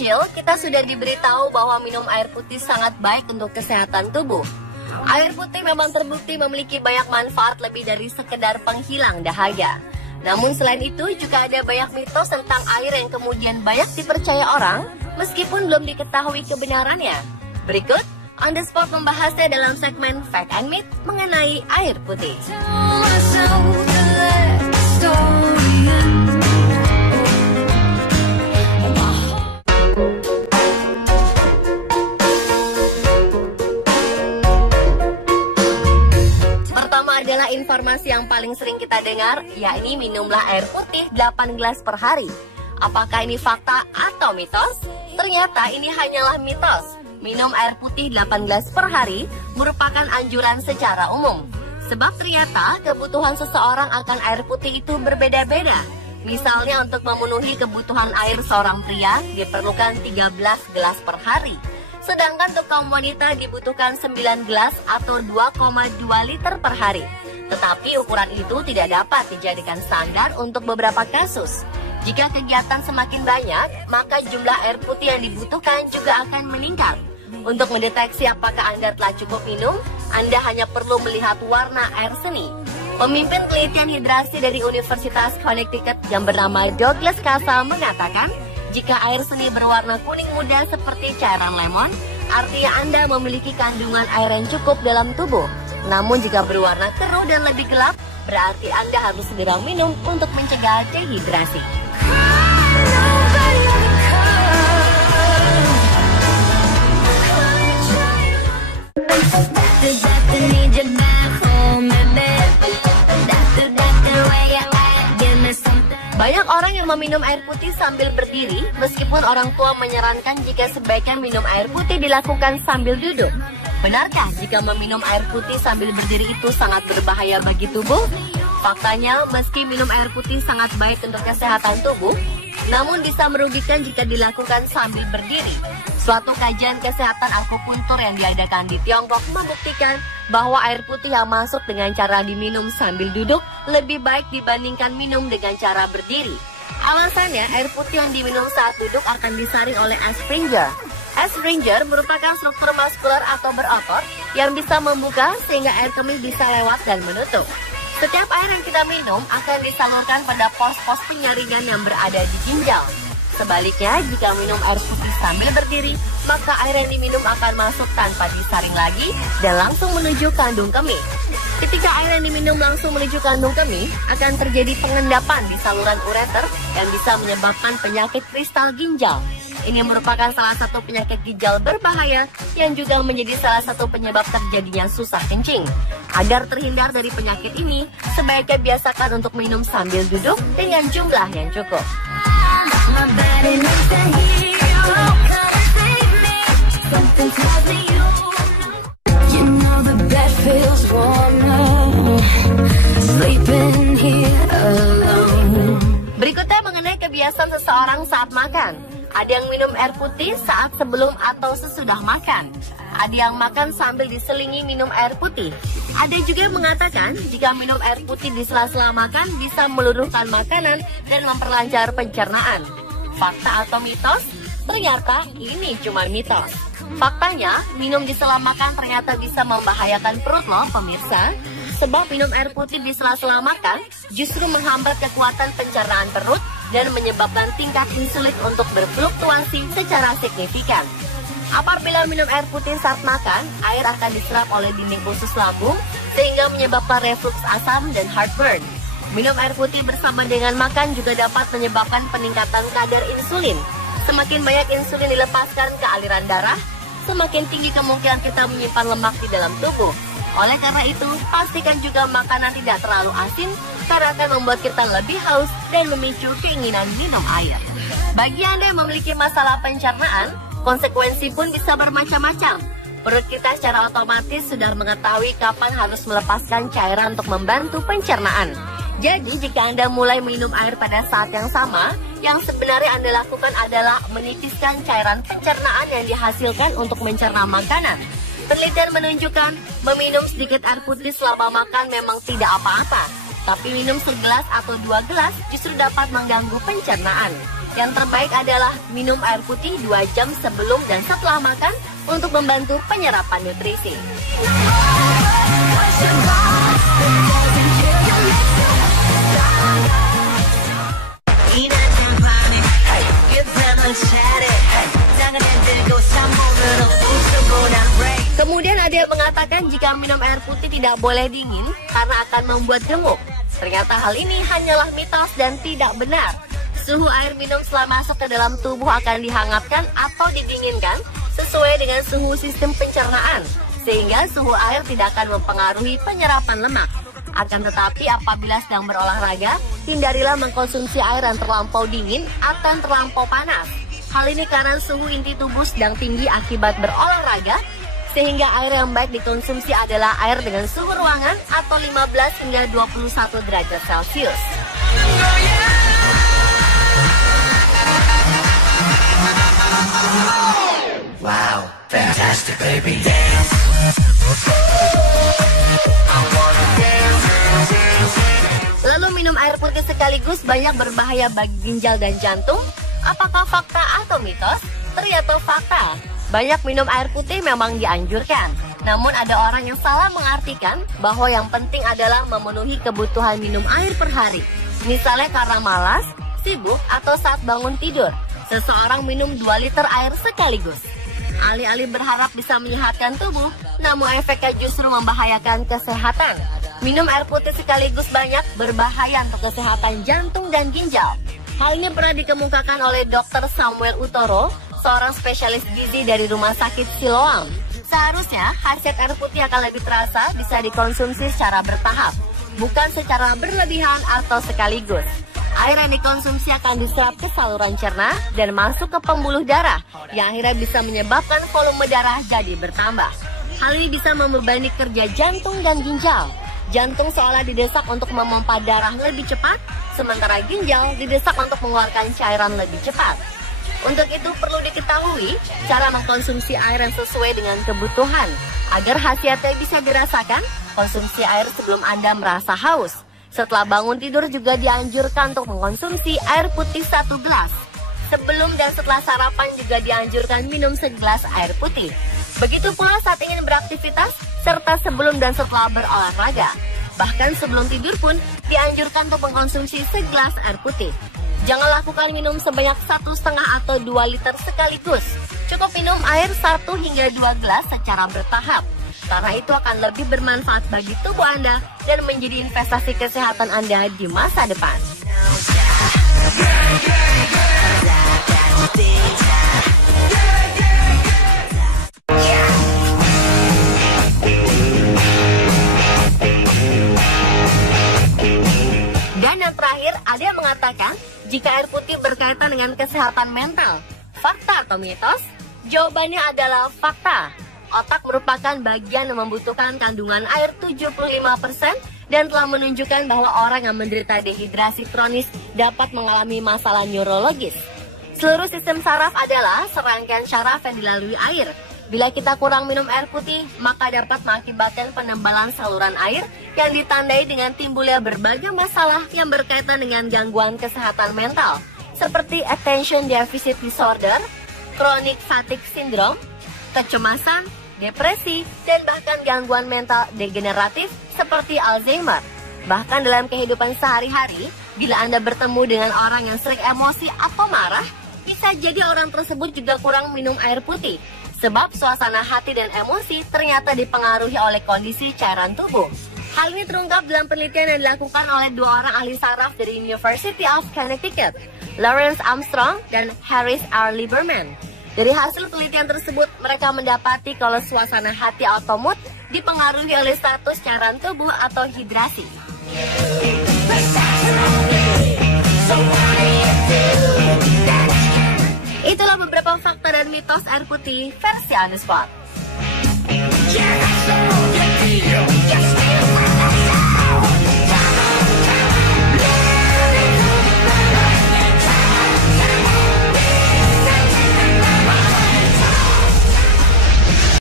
kecil, kita sudah diberitahu bahwa minum air putih sangat baik untuk kesehatan tubuh. Air putih memang terbukti memiliki banyak manfaat lebih dari sekedar penghilang dahaga. Namun selain itu juga ada banyak mitos tentang air yang kemudian banyak dipercaya orang meskipun belum diketahui kebenarannya. Berikut On The Spot membahasnya dalam segmen Fact and Myth mengenai air putih. Adalah informasi yang paling sering kita dengar, yakni minumlah air putih 8 gelas per hari. Apakah ini fakta atau mitos? Ternyata ini hanyalah mitos. Minum air putih 8 gelas per hari merupakan anjuran secara umum. Sebab ternyata kebutuhan seseorang akan air putih itu berbeda-beda. Misalnya untuk memenuhi kebutuhan air seorang pria diperlukan 13 gelas per hari. Sedangkan untuk kaum wanita dibutuhkan 9 gelas atau 2,2 liter per hari. Tetapi ukuran itu tidak dapat dijadikan standar untuk beberapa kasus. Jika kegiatan semakin banyak, maka jumlah air putih yang dibutuhkan juga akan meningkat. Untuk mendeteksi apakah Anda telah cukup minum, Anda hanya perlu melihat warna air seni. Pemimpin penelitian hidrasi dari Universitas Connecticut yang bernama Douglas Casa mengatakan, jika air seni berwarna kuning muda seperti cairan lemon, artinya Anda memiliki kandungan air yang cukup dalam tubuh. Namun jika berwarna keruh dan lebih gelap, berarti Anda harus segera minum untuk mencegah dehidrasi. Banyak orang yang meminum air putih sambil berdiri, meskipun orang tua menyarankan jika sebaiknya minum air putih dilakukan sambil duduk. Benarkah jika meminum air putih sambil berdiri itu sangat berbahaya bagi tubuh? Faktanya, meski minum air putih sangat baik untuk kesehatan tubuh, namun bisa merugikan jika dilakukan sambil berdiri. Suatu kajian kesehatan akupuntur yang diadakan di Tiongkok membuktikan bahwa air putih yang masuk dengan cara diminum sambil duduk lebih baik dibandingkan minum dengan cara berdiri. Alasannya, air putih yang diminum saat duduk akan disaring oleh Asperger. Asperger merupakan struktur muskular atau berotot yang bisa membuka sehingga air kemih bisa lewat dan menutup. Setiap air yang kita minum akan disalurkan pada pos-pos penyaringan yang berada di ginjal. Sebaliknya, jika minum air putih sambil berdiri, maka air yang diminum akan masuk tanpa disaring lagi dan langsung menuju kandung kemih. Ketika air yang diminum langsung menuju kandung kemih, akan terjadi pengendapan di saluran ureter yang bisa menyebabkan penyakit kristal ginjal. Ini merupakan salah satu penyakit ginjal berbahaya yang juga menjadi salah satu penyebab terjadinya susah kencing. Agar terhindar dari penyakit ini, sebaiknya biasakan untuk minum sambil duduk dengan jumlah yang cukup. Berikutnya mengenai kebiasaan seseorang saat makan. Ada yang minum air putih saat sebelum atau sesudah makan. Ada yang makan sambil diselingi minum air putih. Ada juga yang mengatakan jika minum air putih di sela-sela makan bisa meluruhkan makanan dan memperlancar pencernaan. Fakta atau mitos? Ternyata ini cuma mitos. Faktanya, minum di sela makan ternyata bisa membahayakan perut loh pemirsa. Sebab minum air putih di sela-sela makan justru menghambat kekuatan pencernaan perut dan menyebabkan tingkat insulin untuk berfluktuasi secara signifikan. Apabila minum air putih saat makan, air akan diserap oleh dinding usus lambung sehingga menyebabkan refluks asam dan heartburn. Minum air putih bersama dengan makan juga dapat menyebabkan peningkatan kadar insulin. Semakin banyak insulin dilepaskan ke aliran darah, semakin tinggi kemungkinan kita menyimpan lemak di dalam tubuh. Oleh karena itu, pastikan juga makanan tidak terlalu asin karena akan membuat kita lebih haus dan memicu keinginan minum air. Bagi Anda yang memiliki masalah pencernaan, konsekuensi pun bisa bermacam-macam. Perut kita secara otomatis sudah mengetahui kapan harus melepaskan cairan untuk membantu pencernaan. Jadi jika Anda mulai minum air pada saat yang sama, yang sebenarnya Anda lakukan adalah menipiskan cairan pencernaan yang dihasilkan untuk mencerna makanan. Penelitian menunjukkan meminum sedikit air putih selama makan memang tidak apa-apa. Tapi minum segelas atau 2 gelas justru dapat mengganggu pencernaan. Yang terbaik adalah minum air putih 2 jam sebelum dan setelah makan untuk membantu penyerapan nutrisi. Kemudian ada yang mengatakan jika minum air putih tidak boleh dingin karena akan membuat gemuk. Ternyata hal ini hanyalah mitos dan tidak benar. Suhu air minum setelah masuk ke dalam tubuh akan dihangatkan atau didinginkan sesuai dengan suhu sistem pencernaan, sehingga suhu air tidak akan mempengaruhi penyerapan lemak. Akan tetapi apabila sedang berolahraga, hindarilah mengkonsumsi air yang terlampau dingin atau yang terlampau panas. Hal ini karena suhu inti tubuh sedang tinggi akibat berolahraga, sehingga air yang baik dikonsumsi adalah air dengan suhu ruangan atau 15 hingga 21 derajat Celcius. Wow, fantastic baby. Lalu minum air putih sekaligus banyak berbahaya bagi ginjal dan jantung. Apakah fakta atau mitos? Ternyata fakta. Banyak minum air putih memang dianjurkan. Namun ada orang yang salah mengartikan bahwa yang penting adalah memenuhi kebutuhan minum air per hari. Misalnya karena malas, sibuk, atau saat bangun tidur, seseorang minum 2 liter air sekaligus. Alih-alih berharap bisa menyehatkan tubuh, namun efeknya justru membahayakan kesehatan. Minum air putih sekaligus banyak berbahaya untuk kesehatan jantung dan ginjal. Hal ini pernah dikemukakan oleh Dr. Samuel Utoro, seorang spesialis gizi dari Rumah Sakit Siloam. Seharusnya khasiat air putih akan lebih terasa bisa dikonsumsi secara bertahap, bukan secara berlebihan atau sekaligus. Air yang dikonsumsi akan diserap ke saluran cerna dan masuk ke pembuluh darah, yang akhirnya bisa menyebabkan volume darah jadi bertambah. Hal ini bisa membebani kerja jantung dan ginjal. Jantung seolah didesak untuk memompa darah lebih cepat, sementara ginjal didesak untuk mengeluarkan cairan lebih cepat. Untuk itu perlu diketahui cara mengkonsumsi air yang sesuai dengan kebutuhan. Agar khasiatnya bisa dirasakan, konsumsi air sebelum Anda merasa haus. Setelah bangun tidur juga dianjurkan untuk mengkonsumsi air putih 1 gelas. Sebelum dan setelah sarapan juga dianjurkan minum segelas air putih. Begitu pula saat ingin beraktivitas, serta sebelum dan setelah berolahraga. Bahkan sebelum tidur pun dianjurkan untuk mengkonsumsi segelas air putih. Jangan lakukan minum sebanyak 1,5 atau 2 liter sekaligus. Cukup minum air 1 hingga 2 gelas secara bertahap. Karena itu akan lebih bermanfaat bagi tubuh Anda dan menjadi investasi kesehatan Anda di masa depan. Dan yang terakhir, ada yang mengatakan jika air putih berkaitan dengan kesehatan mental. Fakta atau mitos? Jawabannya adalah fakta. Otak merupakan bagian yang membutuhkan kandungan air 75% dan telah menunjukkan bahwa orang yang menderita dehidrasi kronis dapat mengalami masalah neurologis. Seluruh sistem saraf adalah serangkaian syaraf yang dilalui air. Bila kita kurang minum air putih, maka dapat mengakibatkan penebalan saluran air yang ditandai dengan timbulnya berbagai masalah yang berkaitan dengan gangguan kesehatan mental, seperti attention deficit disorder, chronic fatigue syndrome, kecemasan, depresi, dan bahkan gangguan mental degeneratif seperti Alzheimer. Bahkan dalam kehidupan sehari-hari, bila Anda bertemu dengan orang yang sering emosi atau marah, bisa jadi orang tersebut juga kurang minum air putih. Sebab suasana hati dan emosi ternyata dipengaruhi oleh kondisi cairan tubuh. Hal ini terungkap dalam penelitian yang dilakukan oleh 2 orang ahli saraf dari University of Connecticut, Lawrence Armstrong dan Harris R. Lieberman. Dari hasil penelitian tersebut, mereka mendapati kalau suasana hati atau mood dipengaruhi oleh status cairan tubuh atau hidrasi. Itulah beberapa fakta dan mitos air putih versi On The Spot.